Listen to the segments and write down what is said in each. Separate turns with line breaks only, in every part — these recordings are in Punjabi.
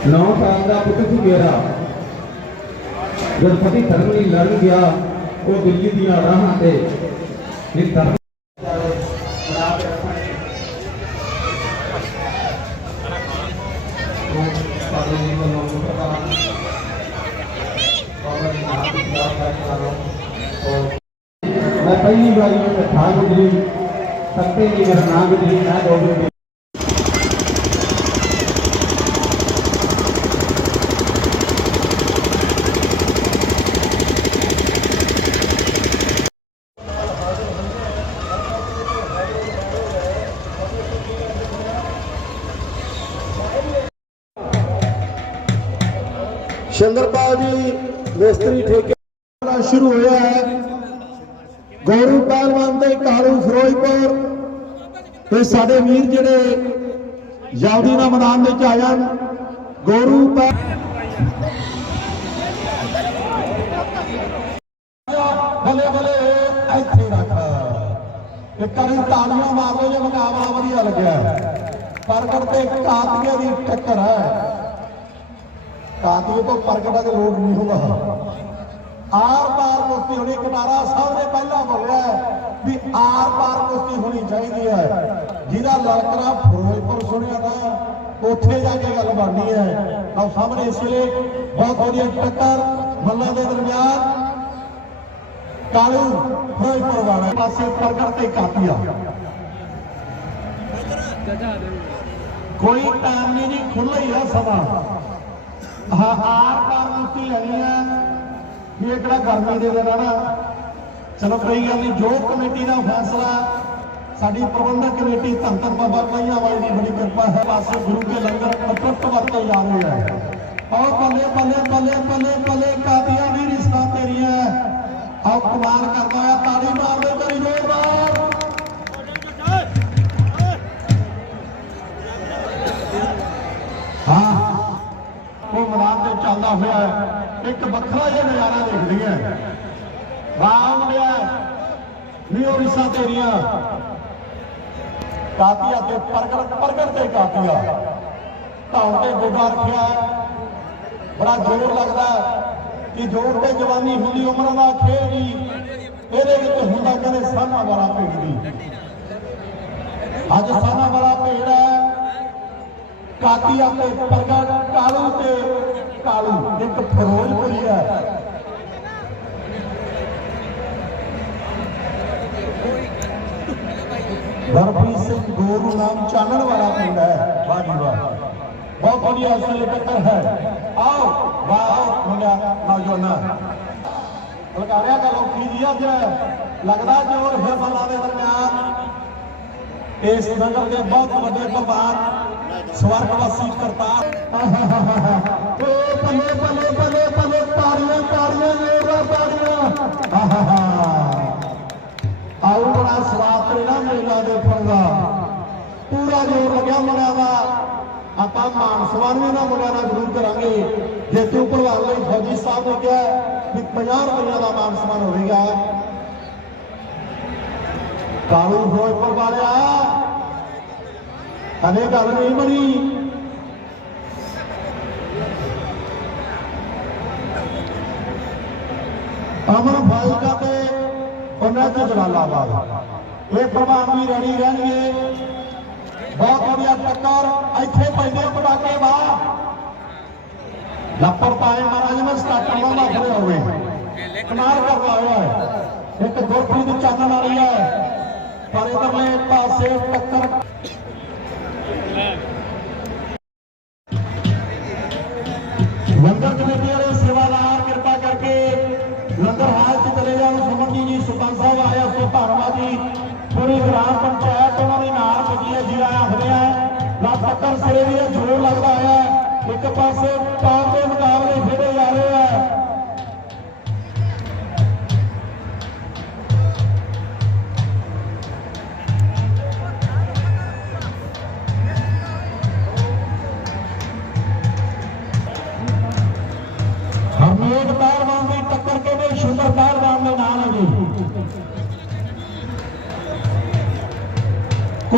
9 ਸਾਲ ਦਾ ਪੁੱਤ ਸੀ ਮੇਰਾ ਜਦ ਪਤੀ ਧਰਮ ਲਈ ਲੜਨ ਗਿਆ ਉਹ ਦਿੱਲੀ ਦੀਆਂ ਰਾਹਾਂ ਤੇ ਇਹ ਧਰਮ ਮੈਂ ਪਹਿਲੀ ਵਾਰੀ ਉਹ ਕਥਾ ਗੁਜਰੀ ਸੱਤੇ ਦੀ ਮੇਰਾ ਨਾਮ ਗੁਜਰੀ ਮੈਂ ਗੋਬਿੰਦ
ਸ਼ੰਦਰਪਾਲ ਜੀ, ਮਿਸਤਰੀ ਠੇਕੇ ਦਾ ਸ਼ੁਰੂ ਹੋਇਆ ਹੈ। ਗੌਰੂ ਪਹਿਲਵਾਨ ਤੇ ਕਾਲੂ ਫਿਰੋਜ਼ਪੁਰ ਤੇ ਸਾਡੇ ਵੀਰ ਜਿਹੜੇ ਯਾਵਦੀ ਨਾਲ ਮੈਦਾਨ ਵਿੱਚ ਆ ਜਾਣ ਗੌਰੂ ਬੱਲੇ ਬੱਲੇ ਇੱਥੇ ਰੱਖ। ਇੱਕ ਵਾਰੀ ਤਾੜੀਆਂ ਮਾਰ ਲਓ ਜੇ ਮੁਕਾਬਲਾ ਵਧੀਆ ਲੱਗਿਆ। ਪ੍ਰਗਟ ਤੇ ਕਾਤੀਏ ਦੀ ਟੱਕਰ। ਹੈ ਕਾਤੀਏ ਤੋਂ ਪ੍ਰਗਟਾ ਦੇ ਲੋੜ ਨਹੀਂ ਹੁੰਦਾ। ਆਰ ਪਾਰ ਕੁਸ਼ਤੀ ਹੋਣੀ ਕਟਾਰਾ ਸਾਹਿਬ ਨੇ ਪਹਿਲਾਂ ਬੋਲਿਆ ਹੈ ਵੀ ਆਰ ਪਾਰ ਕੁਸ਼ਤੀ ਹੋਣੀ ਚਾਹੀਦੀ ਹੈ। ਜਿਹਦਾ ਲੜਕਰਾ ਫਿਰੋਜ਼ਪੁਰ ਸੁਣਿਆ ਤਾਂ ਉੱਥੇ ਜਾ ਕੇ ਗੱਲ ਬਣਨੀ ਹੈ। ਆਹ ਸਾਹਮਣੇ ਇਸ ਵੇਲੇ ਬਹੁਤ ਵਧੀਆ ਟੱਕਰ ਮੱਲਾਂ ਦੇ ਦਰਮਿਆਨ। ਕਾਲੂ ਫਿਰੋਜ਼ਪੁਰ ਵਾਲਾ ਪਾਸੇ ਪ੍ਰਗਟ ਤੇ ਕਾਤੀਆ ਕੋਈ ਟਾਈਮ ਨਹੀਂ ਖੁੱਲ੍ਹਾ ਹੀ ਆ ਸਮਾਂ। ਹਾਂ, ਆਰ ਪਾਰ ਮੁਕਤੀ ਲੈਣੀ ਹੈ ਵੀ ਇਹ ਕਿਹੜਾ ਗਰਮੀ ਦੇ ਦਿਨ ਆ ਨਾ। ਚਲੋ ਕੋਈ ਗੱਲ ਨਹੀਂ, ਜੋ ਕਮੇਟੀ ਦਾ ਫੈਸਲਾ ਸਾਡੀ ਪ੍ਰਬੰਧਕ ਕਮੇਟੀ ਧੰਨ ਧੰਨ ਬਾਬਾ ਕਈਆਂ ਵਾਲੀ ਦੀ ਬੜੀ ਕਿਰਪਾ ਹੈ। ਪਾਸੇ ਗੁਰੂ ਕੇ ਲੰਗਰ ਅਟੁੱਟ ਵਰਤੇ ਜਾ ਰਹੇ ਹੈ। ਆਓ ਬੱਲੇ ਬੱਲੇ ਬੱਲੇ ਬੱਲੇ ਬੱਲੇ ਕਾਦੀਆਂ ਦੀ ਰਿਸ਼ਤਾ ਤੇਰੀਆਂ। ਆਓ ਕਮਾਲ ਕਰਦਾ ਆ ਤਾੜੀ ਮਾਰਦੇ, ਕਰੀ ਜ਼ੋਰਦਾਰ ਹਾਂ ਚੱਲਦਾ ਹੋਇਆ ਇੱਕ ਵੱਖਰਾ ਜਿਹਾ ਨਜ਼ਾਰਾ ਦੇਖਦੀ ਹੈ। ਵਾਹ ਮੁੰਡਿਆ ਨੀ ਰਿਸਾ ਤੇਰੀਆਂ ਕਾਤੀਆ ਤੇ ਪ੍ਰਗਟ ਪ੍ਰਗਟ ਤੇ ਕਾਤੀਆ ਧੌਣ ਤੇ ਗੋਡਾ ਰੱਖਿਆ ਬੜਾ ਜ਼ੋਰ ਲੱਗਦਾ ਕਿ ਜ਼ੋਰ ਤੇ ਜਵਾਨੀ ਹੁੰਦੀ ਉਮਰ ਦਾ ਖੇਡ ਹੀ ਇਹਦੇ ਵਿੱਚ ਹੁੰਦਾ ਕਹਿੰਦੇ ਸਾਨਾ ਵਾਲਾ ਭੇਡ ਦੀ ਅੱਜ ਸਾਨਾ ਵਾਲਾ ਭੇਡ ਹੈ। ਕਾਤੀਆ ਤੇ ਪ੍ਰਗਟ ਕਾਲੂ ਤੇ ਕਾਲੂ। ਇੱਕ ਫਿਰੋਜ਼ਪੁਰੀ ਹੈ। ਗੁਰਪ੍ਰੀਤ ਸਿੰਘ ਗੋਰੂ ਨਾਮ ਚਾਨਣ ਵਾਲਾ ਪਿੰਡ ਹੈ। ਵਾਹ ਜੀ ਵਾਹ। ਬਹੁਤ ਵਧੀਆ ਅਸਲ ਟੱਕਰ ਹੈ। ਆਓ, ਵਾਹ, ਆਓ ਮੁੰਡਾ ਨੌਜਵਾਨਾ। ਲਗਾਰਿਆ ਗੱਲ ਔਖੀ ਜੀ ਅੱਜ? ਲੱਗਦਾ ਜੋਰ ਫਿਰ ਦੇ ਦਰਮਿਆਨ। ਇਸ ਨਗਰ ਦੇ ਬਹੁਤ ਵੱਡੇ ਭਗਵਾਨ ਸਵਰਗਵਾਸੀ ਕਰਤਾਰ। ਓ ਬੱਲੇ ਬੱਲੇ ਬੱਲੇ ਬੱਲੇ ਤਾੜੀਆਂ ਤਾੜੀਆਂ ਜੋਰਾਂ ਤਾੜੀਆਂ। ਆਹਾਹਾ ਆਉ ਬੜਾ ਸਵਾਦ ਤੇਰਾ ਮੇਲਾ ਦੇਖਣ ਦਾ। ਪੂਰਾ ਜੋਰ ਲੱਗਿਆ ਮੁੰਡਿਆਂ ਦਾ ਆਪਾਂ ਮਾਨ ਸਨਮਾਨ ਵੀ ਨਾ ਮੁੰਡਿਆਂ ਜ਼ਰੂਰ ਕਰਾਂਗੇ। ਜੇਤੂ ਭਲਵਾਨ ਲਈ ਫੌਜੀ ਸਾਹਿਬ ਨੇ ਕਿਹਾ ਵੀ 50 ਰੁਪਈਆ ਦਾ ਮਾਨ ਸਨਮਾਨ ਹੋਵੇਗਾ ਕਾਲੂ ਫਿਰੋਜ਼ਪੁਰ ਵਾਲਿਆ ਹਲੇ ਗੱਲ ਨਹੀਂ ਬਣੀ ਅਮਰ ਫਾਜ਼ਿਲਕਾ ਤੇ ਉਹਨਾਂ ਤੇ ਜਲਾਲਾਬਾਦ ਇਹ ਪ੍ਰਭਾਵ ਵੀ ਰੈਡੀ ਰਹਿਣਗੇ ਬਹੁਤ ਵਧੀਆ ਟੱਕਰ ਇੱਥੇ ਪੈਂਦੇ ਆ ਪਟਾਕੇ ਬਾਹਰ ਲੱਪਰ ਪਾਏ ਮਹਾਰਾਜ ਨੇ ਸਟਾਰਟਰ ਲਾਉਂਦਾ ਖੜੇ ਹੋਵੇ ਕਮਾਲ ਕਰਦਾ ਹੋਇਆ ਹੈ ਇੱਕ ਗੁਰਪ੍ਰੀਤ ਚਾਨਣ ਵਾਲੀ ਹੈ ਪਰ ਇਧਰਲੇ ਪਾਸੇ ਟੱਕਰ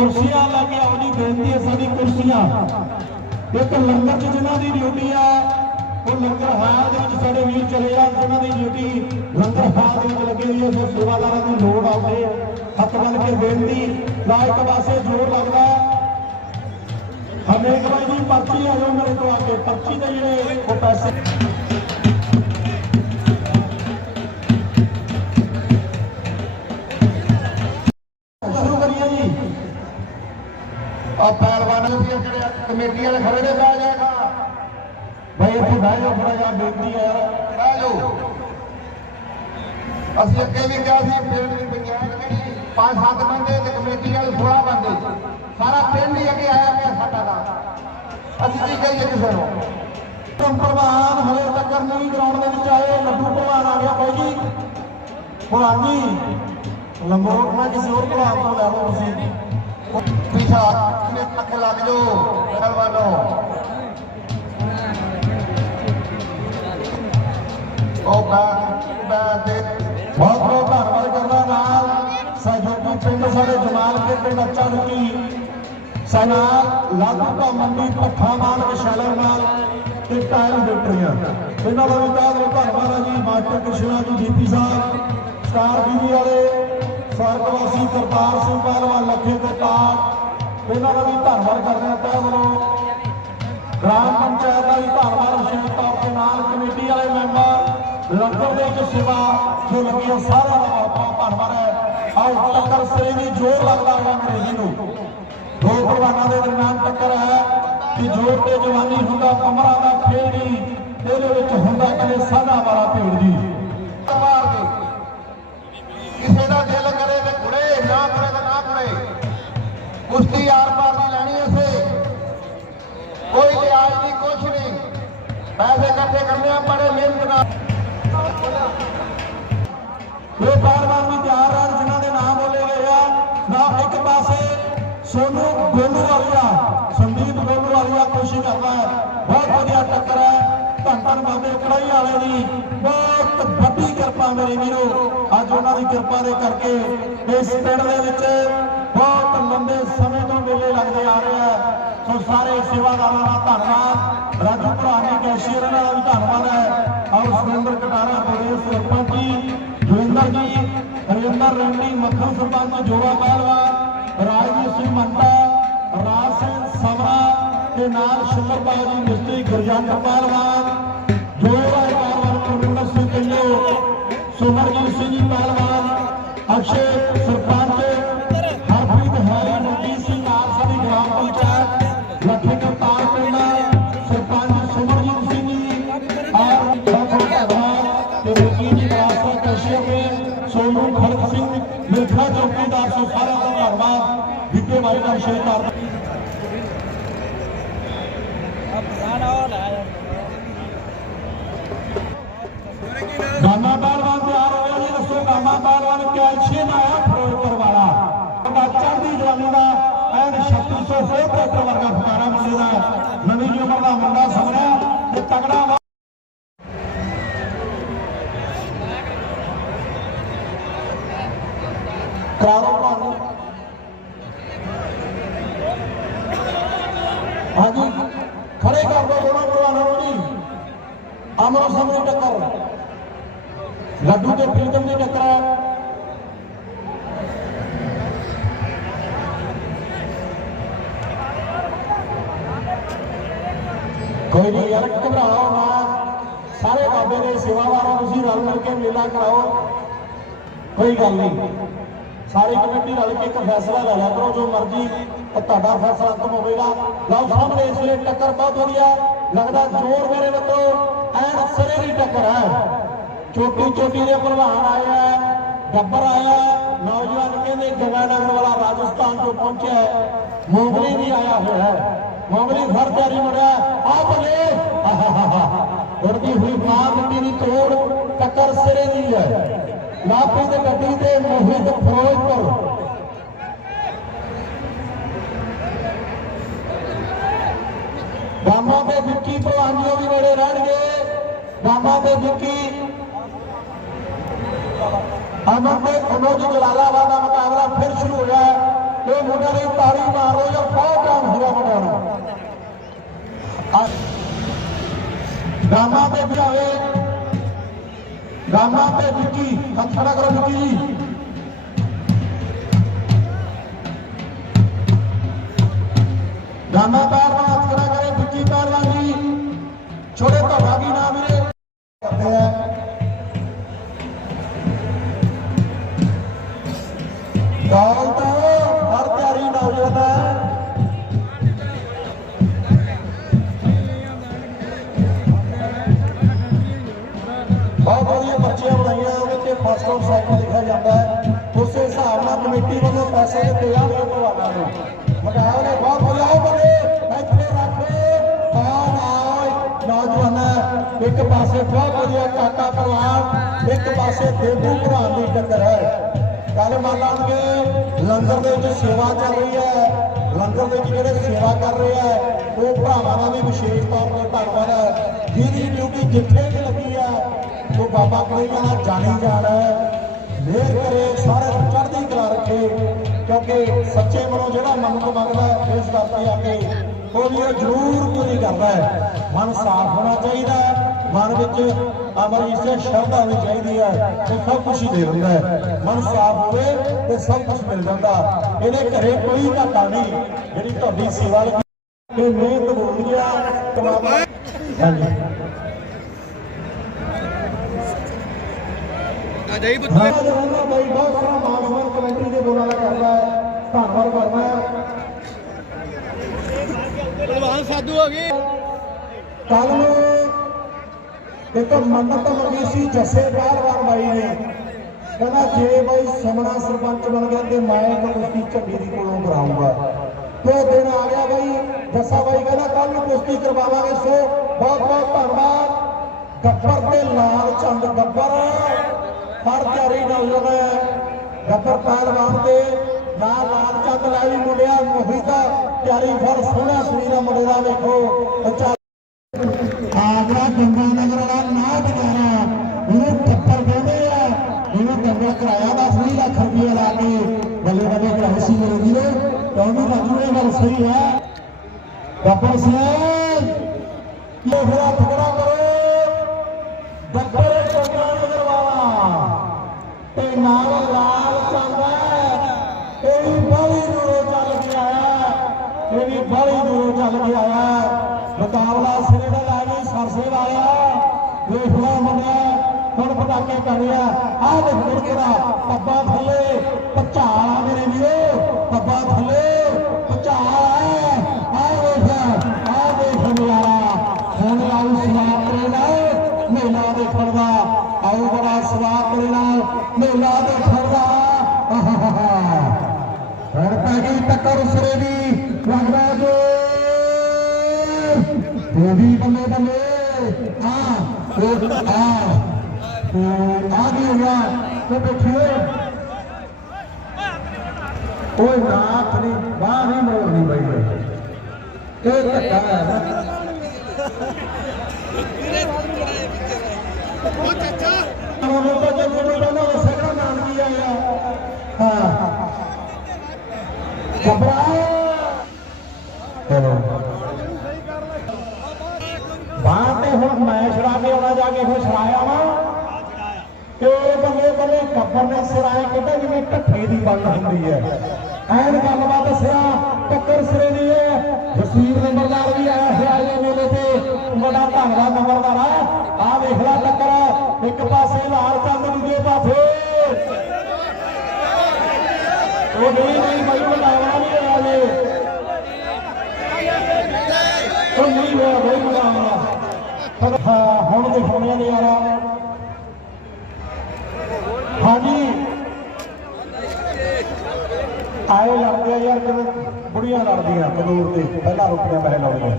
ਕੁਰਸੀਆਂ ਲੈ ਕੇ ਆਓ ਬੇਨਤੀ ਹੈ ਸਾਡੀ ਕੁਰਸੀਆਂ। ਇੱਕ ਲੰਗਰ 'ਚ ਜਿਨ੍ਹਾਂ ਦੀ ਡਿਊਟੀ ਆ, ਉਹ ਲੰਗਰ ਹਾਲ ਦੇ ਵਿੱਚ ਸਾਡੇ ਵੀਰ ਚਲੇ ਜਾਣ ਜਿਨ੍ਹਾਂ ਦੀ ਡਿਊਟੀ ਲੰਗਰ ਹਾਲ ਦੇ ਵਿੱਚ ਲੱਗੀ ਹੋਈ ਹੈ, ਸੋ ਸੇਵਾਦਾਰਾਂ ਦੀ ਲੋੜ ਆਉਂਦੇ ਹੱਥ ਬੰਨ ਕੇ ਬੇਨਤੀ, ਨਾ ਇੱਕ ਪਾਸੇ ਜੋਰ ਲੱਗਦਾ ਹਰਨੇਕ ਭਾਈ ਦੀ ਪਰਚੀ ਆ ਜਾਓ ਮੇਰੇ ਤੋਂ ਆ ਕੇ। ਪਰਚੀ ਦੇ ਜਿਹੜੇ ਉਹ ਪੈਸੇ ਅਸੀਂ ਅੱਗੇ ਵੀ ਕਿਹਾ ਸੀ, ਪਿੰਡ ਦੀ ਪੰਚਾਇਤ ਜਿਹੜੀ ਪੰਜ ਸੱਤ ਬੰਦੇ ਤੇ ਕਮੇਟੀ ਵਾਲੇ 16 ਬੰਦੇ। ਸਾਰਾ ਪਿੰਡ ਹੀ ਅੱਗੇ ਆਇਆ ਪਿਆ ਸਾਡਾ ਦਾ। ਅਸੀਂ ਕੀ ਕਹੀਏ ਕਿਸੇ ਨੂੰ? ਧੰਮ ਪ੍ਰਵਾਨ ਹਲੇ ਤੱਕ ਨਹੀਂ ਗਰਾਊਂਡ ਦੇ ਵਿੱਚ ਆਏ, ਲੱਡੂ ਪ੍ਰਵਾਨ ਆ ਗਿਆ ਬਾਈ ਜੀ। ਪ੍ਰਵਾਨ ਲੰਬੋਟ ਨਾ ਕਿਸੇ ਹੋਰ ਪ੍ਰਵਾਨ ਤੋਂ ਲੈ ਲਓ ਤੁਸੀਂ। ਪਿਛਾ ਨੇ ਪੱਖ ਲੱਗ ਜਾਓ ਪਹਿਲਵਾਨੋ ਉਹ ਮੈਂ ਮੈਂ ਤੇ ਬਹੁਤ ਬਹੁਤ ਧੰਨਵਾਦ ਕਰਦਾ ਨਾਲ ਸਹਿਯੋਗੀ ਪਿੰਡ ਸਾਡੇ ਜਮਾਲ ਕੇ ਪਿੰਡ ਅੱਚਾ ਰੁਕੀ ਸਨਾਲ ਲਾਗੂਕਾ ਮੰਡੀ ਪੱਠਾ ਮਾਲ ਵਿਸ਼ਾਲਰ ਮਾਲ ਤੇ ਟਾਇਲ ਵਿਕਟਰੀਆਂ ਇਹਨਾਂ ਦਾ ਵੀ ਬਹੁਤ ਬਹੁਤ ਧੰਨਵਾਦ ਹੈ ਜੀ, ਮਾਸਟਰ ਕ੍ਰਿਸ਼ਨਾ ਜੀ ਡੀਪੀ ਸਾਹਿਬ, ਸਟਾਰ ਟੀਵੀ ਵਾਲੇ ਸਵਰਗਵਾਸੀ ਕਰਤਾਰ ਸਿੰਘ ਪਹਿਲਵਾਨ, ਲੱਖੇ ਤੇ ਕਾਟ ਇਹਨਾਂ ਦਾ ਵੀ ਧੰਨਵਾਦ ਕਰਦੇ ਹਾਂ ਤਹਿ ਵੱਲੋਂ। ਗ੍ਰਾਮ ਪੰਚਾਇਤ ਦਾ ਵੀ ਧੰਨਵਾਦ ਵਿਸ਼ੇਸ਼ ਤੌਰ ਤੇ ਨਾਲ ਕਮੇਟੀ ਵਾਲੇ ਮੈਂਬਰ, ਲੰਗਰ ਦੇ ਵਿੱਚ ਸੇਵਾ ਜੋ ਲੱਗੀਆਂ ਸਾਰਿਆਂ ਦਾ ਬਹੁਤ ਬਹੁਤ ਹੈ। ਆਓ ਟੱਕਰ ਸਿਰੇ ਦੀ ਜੋਰ ਲੱਗਦਾ ਹੋਇਆ ਮੇਰੇ ਜੀ ਨੂੰ। ਦੋ ਪ੍ਰਵਾਨਾਂ ਦੇ ਦਰਮਿਆਨ ਟੱਕਰ ਹੈ ਕਿ ਜੋਰ ਤੇ ਜਵਾਨੀ ਹੁੰਦਾ ਕਮਰਾਂ ਦਾ ਖੇਡ ਇਹਦੇ ਵਿੱਚ ਹੁੰਦਾ ਕਦੇ ਸਾਧਾ ਵਾਲਾ ਭੇੜ ਜੀ। ਮਾਰ ਦੇ ਕਿਸੇ ਦਾ ਦਿਲ ਕਰੇ ਤੇ ਕੁੜੇ ਨਾ ਕਰੇ ਤੇ ਨਾ ਕੁੜੇ ਕੁਸ਼ਤੀ ਆਰ ਪਾਰ ਦੀ ਲੈਣੀ ਇਸੇ ਕੋਈ ਲਿਆਜ ਨਹੀਂ ਕੁਛ ਨਹੀਂ। ਪੈਸੇ ਇਕੱਠੇ ਕਰਨੇ ਆ ਇਹ ਬਾਰ-ਬਾਰ ਵੀ ਤਿਆਰ ਹਨ ਜਿਨ੍ਹਾਂ ਦੇ ਨਾਮ ਬੋਲੇ ਗਏ ਆ। ਨਾ ਇੱਕ ਪਾਸੇ ਸੋਨੂ ਗੋਲੂ ਵਾਲੀਆ ਸੰਦੀਪ ਗੋਲੂ ਵਾਲੀਆ ਕੋਸ਼ਿਸ਼ ਕਰਦਾ ਹੈ। ਬਹੁਤ ਵਧੀਆ ਟੱਕਰ ਹੈ। ਧੰਨ ਧੰਨ ਬਾਬੇ ਕੜਾਈ ਵਾਲੇ ਦੀ ਬਹੁਤ ਵੱਡੀ ਕਿਰਪਾ ਮੇਰੇ ਵੀਰੋ। ਅੱਜ ਉਹਨਾਂ ਦੀ ਕਿਰਪਾ ਦੇ ਕਰਕੇ ਇਸ ਪਿੰਡ ਦੇ ਵਿੱਚ ਬਹੁਤ ਲੰਬੇ ਸਮੇਂ ਤੋਂ ਮੇਲੇ ਲੱਗਦੇ ਆ ਰਹੇ ਆ। ਸੋ ਸਾਰੇ ਸੇਵਾਦਾਰਾਂ ਦਾ ਧੰਨਵਾਦ। ਰਾਜੂ ਭਰਾ ਨੇ ਕੈਸ਼ੀਅਰ ਇਹਨਾਂ ਦਾ ਵੀ ਧੰਨਵਾਦ ਹੈ। ਔਰ ਸੁਰਿੰਦਰ ਕਟਾਰਾ ਬੋਲੇ ਸਰਪੰਚ ਜੀ ਜੋਗਿੰਦਰ ਜੀ ਰਜਿੰਦਰ ਰੈਂਡੀ ਮੱਖਣ ਸਰਪੰਚ ਜੋੜਾ ਪਹਿਲਵਾਨ, ਰਾਜਵੀਰ ਸਿੰਘ ਮੰਟਾ ਰਾਜ ਸਿੰਘ ਸਮਰਾ ਤੇ ਨਾਲ ਸ਼ਿਮਰਪਾਲ ਜੀ, ਮਿਸਤਰੀ ਗੁਰਜੰਟ ਪਹਿਲਵਾਨ ਐਨ 3600 ਹੋਰ ਟਰੈਕਟਰ ਵਰਗਾ ਫਕਾਰਾ ਮੁੰਡੇ ਦਾ ਨਵੀਂ ਜਿਹੀ ਉਮਰ ਦਾ ਮੁੰਡਾ ਸਮਰਿਆ ਤੇ ਤਗੜਾ ਵਾ- ਕਰਾਰੋ ਤੁਹਾਨੂੰ ਹਾਂਜੀ ਖੜੇ ਕਰ ਦੋ ਦੋਨੋਂ ਭਰਾਵਾਂ ਨੂੰ ਜੀ ਆਮੋ ਸਾਹਮਣੇ ਟੱਕਰ ਲੱਡੂ ਤੇ ਪ੍ਰੀਤਮ ਦੀ ਟੱਕਰ ਹੈ ਕੋਈ ਨਹੀਂ ਯਾਰ ਘਬਰਾਓ ਨਾ। ਸਾਰੇ ਬਾਬੇ ਦੇ ਸੇਵਾਦਾਰਾਂ ਤੁਸੀਂ ਰਲ ਮਿਲ ਕੇ ਮੇਲਾ ਕਰਾਓ। ਕੋਈ ਗੱਲ ਨਹੀਂ। ਸਾਰੀ ਕਮੇਟੀ ਰਲ ਕੇ ਇੱਕ ਫੈਸਲਾ ਲੈ ਲਿਆ ਕਰੋ, ਜੋ ਮਰਜ਼ੀ ਉਹ ਤੁਹਾਡਾ ਫੈਸਲਾ ਅੰਤਮ ਹੋਵੇਗਾ। ਲਓ, ਸਾਹਮਣੇ ਇਸ ਲਈ ਟੱਕਰ ਬਹੁਤ ਵਧੀਆ ਲੱਗਦਾ ਜ਼ੋਰ ਮੇਰੇ ਵੱਲੋਂ, ਐਨ ਸਿਰੇ ਦੀ ਟੱਕਰ ਹੈ। ਚੋਟੀ ਚੋਟੀ ਦੇ ਭਲਵਾਨ ਆਏ ਆ। ਗੱਬਰ ਆਇਆ ਨੌਜਵਾਨ ਕਹਿੰਦੇ, ਜਗਾਨਗਰ ਵਾਲਾ ਰਾਜਸਥਾਨ ਤੋਂ ਪਹੁੰਚਿਆ ਹੈ। ਮੋਗਲੀ ਵੀ ਆਇਆ ਹੋਇਆ ਹੈ। ਮੋਗਲੀ ਘਰ ਤਿਆਰੀ ਆ ਬਲੇ ਉੜਦੀ ਹੋਈ ਮਾਂ ਦੀ ਤੋੜ ਟੱਕਰ ਸਿਰੇ ਦੀ ਹੈ। ਲਾਪੀ ਦੇ ਗੱਡੀ ਤੇ ਮੋਹਿਤ ਫਿਰੋਜ਼ਪੁਰ। ਗਾਮਾ ਤੇ ਵਿੱਕੀ ਭਲਵਾਨੀਓ ਵੀ ਨੇੜੇ ਰਹਿਣਗੇ। ਗਾਮਾ ਤੇ ਵਿੱਕੀ, ਅਮਨ ਤੇ ਅਨੋਜ ਜਲਾਲਾਬਾਦ ਦਾ ਮੁਕਾਬਲਾ ਫਿਰ ਸ਼ੁਰੂ ਹੋਇਆ ਇਹ ਮੁੰਡੇ ਲਈ ਤਾੜੀ ਮਾਰ ਲਓ ਜਾਂ ਬਹੁਤ ਟਾਈਮ ਹੋਇਆ ਮੁੰਡਿਆਂ ਨੂੰ। ਗਾਮਾ ਤੇ ਭਜਾਵੇ ਗਾਮਾ ਤੇ ਵਿੱਕੀ, ਹੱਥ ਖੜਾ ਕਰੋ ਵਿੱਕੀ ਜੀ। ਗਾਮਾ ਪਹਿਲਵਾਨ ਫਸਟ ਆਫ ਸੈਕੰਡ ਲਿਖਿਆ ਜਾਂਦਾ ਹੈ। ਉਸੇ ਹਿਸਾਬ ਨਾਲ ਕਮੇਟੀ ਵੱਲੋਂ ਪੈਸੇ ਦਿੱਤੇ ਜਾਣਗੇ ਭਲਵਾਨਾਂ ਨੂੰ। ਮੁਕਾਬਲੇ ਬਹੁਤ ਵਧੀਆ ਬੰਦੇ ਇੱਥੇ ਰੱਖ ਆਓ ਆਓ ਨੌਜਵਾਨ ਇੱਕ ਪਾਸੇ ਬਹੁਤ ਵਧੀਆ ਕਾਕਾ ਪਰਵਾਨ ਇੱਕ ਪਾਸੇ ਦੇਬੂ ਭਰਾ ਦੀ ਟੱਕਰ ਹੈ। ਕੱਲ ਮੰਨ ਲਾਂਗੇ, ਲੰਗਰ ਦੇ ਵਿੱਚ ਸੇਵਾ ਚੱਲ ਰਹੀ ਹੈ। ਲੰਗਰ ਦੇ ਵਿੱਚ ਜਿਹੜੇ ਸੇਵਾ ਕਰ ਰਹੇ ਆ ਉਹ ਭਰਾਵਾਂ ਦਾ ਵੀ ਵਿਸ਼ੇਸ਼ ਤੌਰ ਤੇ ਧੰਨਵਾਦ ਹੈ। ਜਿਹਦੀ ਡਿਊਟੀ ਜਿੱਥੇ ਵੀ ਲੱਗੀ ਆ ਬਾਬਾ ਕਲਈਆ ਨਾਲ ਜਾਣੀ ਜਾਣਾ। ਹੈ ਕਰੇ ਸਾਰੇ ਚੜ੍ਹਦੀ ਕਲਾ ਰੱਖੇ ਕਿਉਂਕਿ ਸੱਚੇ ਮਨੋਂ ਜਿਹੜਾ ਮੰਨਤ ਮੰਗਦਾ ਹੈ, ਇਸ ਧਰਤੀ ਆ ਕੇ ਉਹ ਵੀ ਉਹ ਜ਼ਰੂਰ ਪੂਰੀ ਕਰਦਾ ਹੈ। ਮਨ ਸਾਫ਼ ਹੋਣਾ ਚਾਹੀਦਾ ਮਨ ਵਿੱਚ ਅਮਰਜੀਤ ਸਿੰਘ ਸ਼ਰਧਾ ਹੋਣੀ ਚਾਹੀਦੀ ਹੈ ਤੇ ਸਭ ਕੁਝ ਹੀ ਦੇ ਦਿੰਦਾ ਹੈ। ਮਨ ਸਾਫ਼ ਹੋਵੇ ਤੇ ਸਭ ਕੁਝ ਮਿਲ ਜਾਂਦਾ। ਇਹਦੇ ਘਰੇ ਕੋਈ ਘਾਟਾ ਨਹੀਂ ਜਿਹੜੀ ਤੁਹਾਡੀ ਸੇਵਾ ਲੱਗੀ ਕਿ ਮਿਹਨਤ ਬੋਲ ਗਿਆ ਕਮਾਵਾ ਹਾਂਜੀ।
ਅਜੇ ਹੀ
ਹਾਂ। ਜਵਾਨਾ ਬਾਈ ਬਹੁਤ ਸਾਰਾ ਮਾਨਸਮਨ ਕਮੇਟੀ ਦੇ ਬੋਲਾਂ ਦਾ ਕਰਦਾ ਹੈ ਧੰਨਵਾਦ ਕਰਦਾ ਹੈ
ਪਹਿਲਵਾਨ ਸਾਧੂ ਹੋ ਗਏ।
ਕੱਲ ਨੂੰ ਇੱਕ ਮੰਨਤ ਮੰਗੀ ਸੀ ਜੱਸੇ ਪਹਿਲਵਾਨ ਬਾਈ ਨੇ। ਕਹਿੰਦਾ ਜੇ ਬਾਈ ਸਮਣਾ ਸਰਪੰਚ ਬਣ ਗਿਆ ਤੇ ਮੈਂ ਇੱਕ ਕੁਸ਼ਤੀ ਝੰਡੀ ਦੀ ਕੋਲੋਂ ਕਰਾਉਂਗਾ ਤੇ ਦਿਨ ਆ ਗਿਆ ਬਾਈ ਜੱਸਾ ਬਾਈ ਕਹਿੰਦਾ ਕੱਲ ਨੂੰ ਕੁਸ਼ਤੀ ਕਰਵਾਵਾਂਗੇ ਸੋ ਬਹੁਤ ਬਹੁਤ ਧੰਨਵਾਦ। ਗੱਬਰ ਤੇ ਲਾਲ ਚੰਦ ਗੱਬਰ। ਹਰ ਤਿਆਰੀ ਹੈ। ਗੱਬਰ ਪਹਿਲਵਾਨ ਤੇ ਨਾਲ ਲਾਲ ਚੰਦ ਲੈ ਵੀ ਮੁੰਡਿਆ ਮੋਹਿਤਾ ਤਿਆਰੀ ਫਰ ਸੋਹਣਾ ਸਰੀਰ ਮੁੰਡੇ ਦਾ, ਵੇਖੋ। ਆਗਰਾ ਗੰਗਾ ਨਗਰ ਵਾਲਾ ਨਾ ਬਜਾਰਾ ਇਹਨੂੰ ਟੱਪਰ ਕਹਿੰਦੇ ਆ। ਇਹਨੂੰ ਟੱਪਰ ਕਰਾਇਆ 10 ਲੱਖ ਰੁਪਏ ਲਾ ਕੇ। ਬੱਲੇ ਬੱਲੇ ਕਰਾਏ ਸੀ ਮੇਰੇ ਵੀਰੋ। ਤੁਹਾਨੂੰ ਰਾਜੂ ਇਹ ਗੱਲ ਸਹੀ ਹੈ। ਗੱਬਰ ਸਿੰਘ ਇਹ ਫਿਰ ਫਕੜਾ ਨਾਲ ਲਾਲ ਚੰਦ ਇਹ ਵੀ ਬੜੀ ਦੂਰੋਂ ਚੱਲ ਕੇ ਆਇਆ। ਇਹ ਵੀ ਬੜੀ ਦੂਰੋਂ ਚੱਲ ਕੇ ਆਇਆ। ਮੁਕਾਬਲਾ ਸਿਰੇ ਦਾ ਲਾ ਗਈ ਸਰਸੇ ਵਾਲਿਆ। ਵੇਖ ਲਾ ਮੁੰਡਿਆ, ਹੁਣ ਪਟਾਕੇ ਕਰ ਰਿਹਾ। ਆਹ ਦੇਖ ਮੁੜਕੇ ਦਾ, ਪੱਬਾ ਥੱਲੇ। ਪਚਾਲਾ ਮੇਰੇ ਵੀਰੋ, ਪੱਬਾ ਥੱਲੇ ਪਚਾਲਾ ਆਹ ਵੇਖ ਆਹ ਦੇਖ ਨਜ਼ਾਰਾ ਹੁਣ ਆਉ ਸਵਾਦ ਕਰੇ ਨਾਲ ਮੇਲਾ ਦੇਖਣ ਦਾ ਆਉ ਬੜਾ ਸਵਾਦ ਕਰੇ ਨਾਲ ਮੇਲਾ ਦੇਖਣ ਦਾ ਆਹਾਹਾ ਹੁਣ ਪੈ ਗਈ ਟੱਕਰ ਉਸਰੇ ਦੀ ਲੱਗਦਾ ਜੋ ਉਹ ਵੀ ਬੱਲੇ ਬੱਲੇ ਆ ਉਹ ਆ। ਉਹ ਆ ਗਈ ਹੋ ਗਿਆ? ਤੇ ਬੈਠੀਏ ਓਏ। ਨਾਥ ਨਹੀਂ ਬਾਹ ਨਹੀਂ ਮੋੜਨੀ ਬਈ। ਇਹ ਧੱਕਾ ਹੈ ਨਾ।
ਉਹ ਚਾਚਾ
ਉਹ ਤਾਂ ਜੇ ਕੋਈ ਕਹਿੰਦਾ ਉਹ ਸਗੜਾ ਨਾਮ ਕੀ ਆਇਆ ਹਾਂ ਘਬਰਾ ਚਲੋ ਬਾਹਰ ਤੇ ਹੁਣ ਮੈਂ ਛੜਾ ਕੇ ਆਉਣਾ ਜਾ ਕੇ ਫਿਰ ਛੜਾਇਆ ਵਾ ਤੇ ਬੱਲੇ ਬੱਲੇ ਕੱਪਰ ਨੇ ਸਿਰਾਏ ਕਿਤੇ ਜਿਵੇਂ ਢੱਠੇ ਦੀ ਬੰਨ ਹੁੰਦੀ ਹੈ ਐਨ ਗੱਲਬਾਤ ਦੱਸਿਆ, ਟੱਕਰ ਸਿਰੇ ਦੀ ਹੈ ਜਸਵੀਰ ਨੰਬਰਦਾਰ ਵੀ ਆਇਆ ਹੋਇਆ ਇਹ ਮੇਲੇ ਤੇ ਬੜਾ ਧੰਨਵਾਦ ਨੰਬਰਦਾਰ ਆ ਆ ਵੇਖ ਲੈ ਟੱਕਰ, ਇੱਕ ਪਾਸੇ ਲਾਲ ਚੰਦ, ਦੂਜੇ ਪਾਸੇ। ਉਹ ਨਹੀਂ ਨਹੀਂ, ਬਾਈ ਬੁਲਾਵਾ ਨਹੀਂ ਹੋਇਆ ਜੇ ਉਹ ਨਹੀਂ ਹੋਇਆ, ਬਾਈ ਬੁਲਾਵਾ ਹੁਣ ਦਿਖਾਉਣੇ ਨੇ ਯਾਰ ਹਾਂਜੀ ਆਏ ਲੜਦੇ ਆ ਯਾਰ ਕਿਵੇਂ ਬੁੜੀਆਂ ਲੜਦੀਆਂ ਕਦੂਰ ਤੇ ਪਹਿਲਾਂ ਰੋਟੀਆਂ ਪਹਿਲੇ ਲਾਉਣੀਆਂ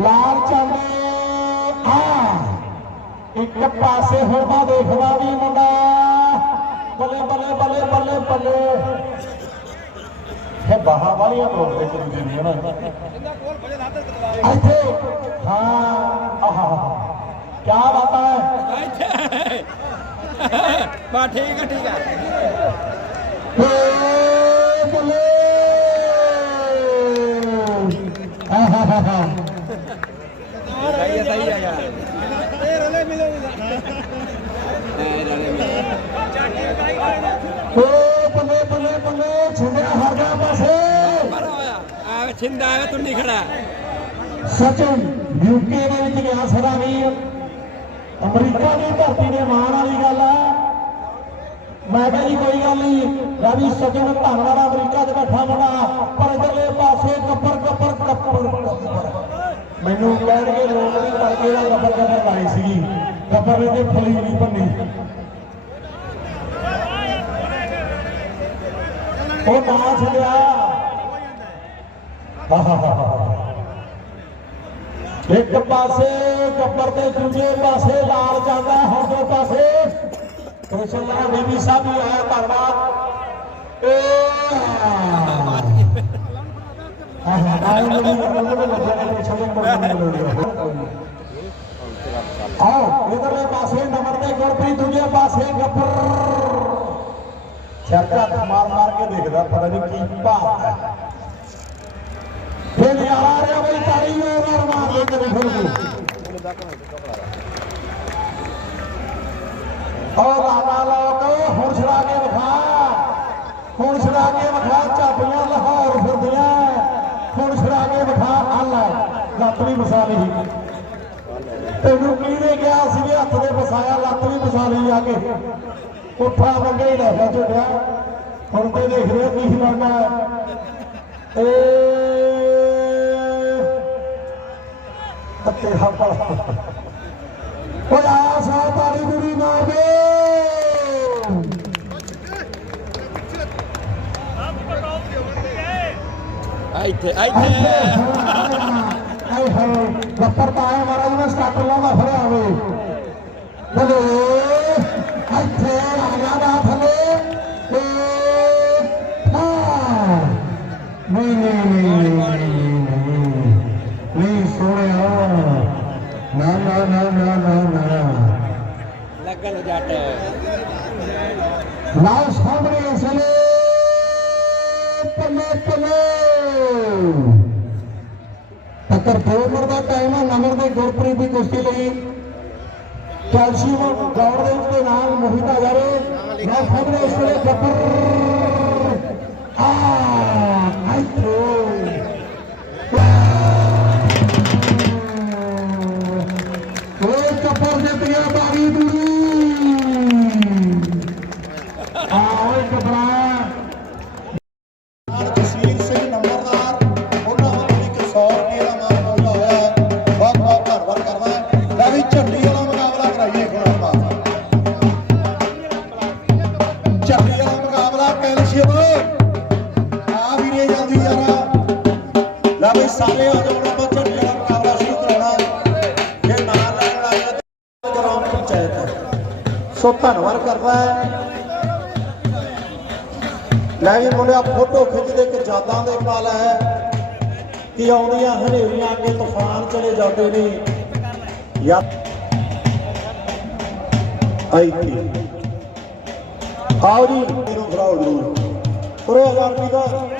ਲਾਲ ਚੰਦ ਆ ਇੱਕ ਪਾਸੇ ਹੋਦਾ ਦੇਖਦਾ ਵੀ ਮੁੰਡਾ। ਬੱਲੇ ਬੱਲੇ ਬੱਲੇ ਬੱਲੇ ਬੱਲੇ। ਇਹ ਬਾਹਾਂ ਵਾਲੀਆਂ ਇੱਕ ਦੂਜੇ ਦੀਆਂ ਨਾ ਇੱਥੇ ਹਾਂ ਆਹਾ ਕੀ ਬਾਤ ਹੈ।
ਬਾ ਠੀਕ ਆ ਠੀਕ ਆ
ਏ ਬੱਲੇ ਆਹਾ ਹਾ ਹਾ
ਛਿੰਦਾ ਆਇਆ ਤੁੰਡੀ ਖੜਾ।
ਸਚਿਨ ਯੂਕੇ ਦੇ ਵਿੱਚ ਗਿਆ ਸਦਾ ਵੀਰ। ਅਮਰੀਕਾ ਦੀ ਧਰਤੀ ਦੇ ਮਾਣ ਵਾਲੀ ਗੱਲ ਆ। ਮੈਂ ਕਿਹਾ ਕੋਈ ਗੱਲ ਨਹੀਂ। ਰਵੀ ਸਚਿਨ ਧੰਨਵਾਦ ਅਮਰੀਕਾ 'ਚ ਬੈਠਾ ਮੁੰਡਾ। ਪਰ ਇਧਰਲੇ ਪਾਸੇ ਕੱਪਰ ਕੱਪਰ ਕੱਪਰ ਕੱਪਰ ਮੈਨੂੰ ਕਹਿਣ ਕੇ ਲੋਕ ਵੀ ਕਰਕੇ ਦਾ ਕੱਪਰ ਕੱਪਰ ਲਾਈ ਸੀਗੀ। ਕੱਪਰ ਇਹਦੇ ਤੇ ਫਲੀ ਨਹੀਂ ਬੰਨੀ ਉਹ ਨਾ ਛੱਡਿਆ। ਇੱਕ ਪਾਸੇ ਗੱਬਰ ਤੇ ਦੂਜੇ ਪਾਸੇ ਲਾਲ ਜਾਂਦਾ ਹੁਣ ਦੋ ਪਾਸੇ ਕ੍ਰਿਸ਼ਨ ਲਾਲ ਬੀਬੀ ਸਾਹਿਬ ਵੀ ਆਇਆ ਧੰਨਵਾਦ। ਏ ਆਓ, ਇਧਰਲੇ ਪਾਸੇ ਨੰਬਰ ਤੇ ਗੁਰਪ੍ਰੀਤ, ਦੂਜੇ ਪਾਸੇ ਗੱਬਰ ਚਰਚਾ ਮਾਰ ਮਾਰ ਕੇ ਦੇਖਦਾ, ਪਤਾ ਨਹੀਂ ਕੀ ਭਾਵ ਹੈ। ਫਿਰ ਆ ਰਿਹਾ ਬਈ ਤਾੜੀ ਹੋਰ ਮਾਰ ਦੇ ਕਰੇ ਫਿਰ ਉਹ ਲਾਲਾ ਲੋਕ, ਹੁਣ ਛੜਾ ਕੇ ਵਿਖਾ। ਹੁਣ ਛੜਾ ਕੇ ਵਿਖਾ ਚਾਬੀਆਂ ਲਾਹੌਰ ਫਿਰਦੀਆਂ। ਲੱਤ ਵੀ ਵਸਾ ਲਈ। ਤੈਨੂੰ ਕਿਹਨੇ ਕਿਹਾ ਸੀ ਵੀ ਹੱਥ ਦੇ ਫਸਾਇਆ, ਲੱਤ ਵੀ ਵਸਾ ਲਈ ਆ ਕੇ? ਪੁੱਠਾ ਮੰਗੇ ਹੀ ਲੈ ਜਾ ਝੋਟਿਆ। ਹੁਣ ਤੇ ਦੇਖ ਰਿਹਾ ਕੀ ਲੜਨਾ ਏ ਤੱਤੇ ਹਾਪਾ ਓਏ ਆ ਸਾ ਤਾਰੀ ਗੁਰੀ ਮਾਰ ਦੇ।
ਇੱਥੇ ਇੱਥੇ।
ਹਾਏ ਹਾਏ ਗੱਪਰ ਪਾਇਆ ਮਹਾਰਾਜ ਨੇ ਸਟਾਰਟਰ ਲਾਉਂਦਾ ਫੜਿਆ ਹੋਵੇ ਬੋਲੇ ਟੱਕਰ ਦਾ ਟਾਈਮ ਹੈ ਨਗਰ ਦੇ ਗੁਰਪ੍ਰੀਤ ਦੀ ਕੁਸ਼ਤੀ ਲਈ। ਕੈਲਸ਼ੀਅਮ ਗੌਰ ਦੇ ਨਾਲ ਮੋਹਿਤ ਆ ਜਾਵੇ ਸਾਹਮਣੇ ਇਸ ਵੇਲੇ ਗੱਪਰ
ਸੋ ਧੰਨਵਾਦ ਕਰਦਾ ਹੈ। ਲੈ ਵੀ ਮੁੰਡਿਆ, ਫੋਟੋ ਖਿੱਚਦੇ ਕਿ ਯਾਦਾਂ ਦੇ ਪਲ ਹੈ। ਕਿ ਆਉਂਦੀਆਂ ਹਨੇਰੀਆਂ, ਅੱਗੇ ਤੂਫਾਨ ਚਲੇ ਜਾਂਦੇ ਨੇ। ਯਾ ਆਈ ਕੀ। ਆਓ ਜੀ ਇਹਨੂੰ ਫਰਾਓ ਜਰੂਰ। ਉਰੇ ਰੁਪਏ ਦਾ।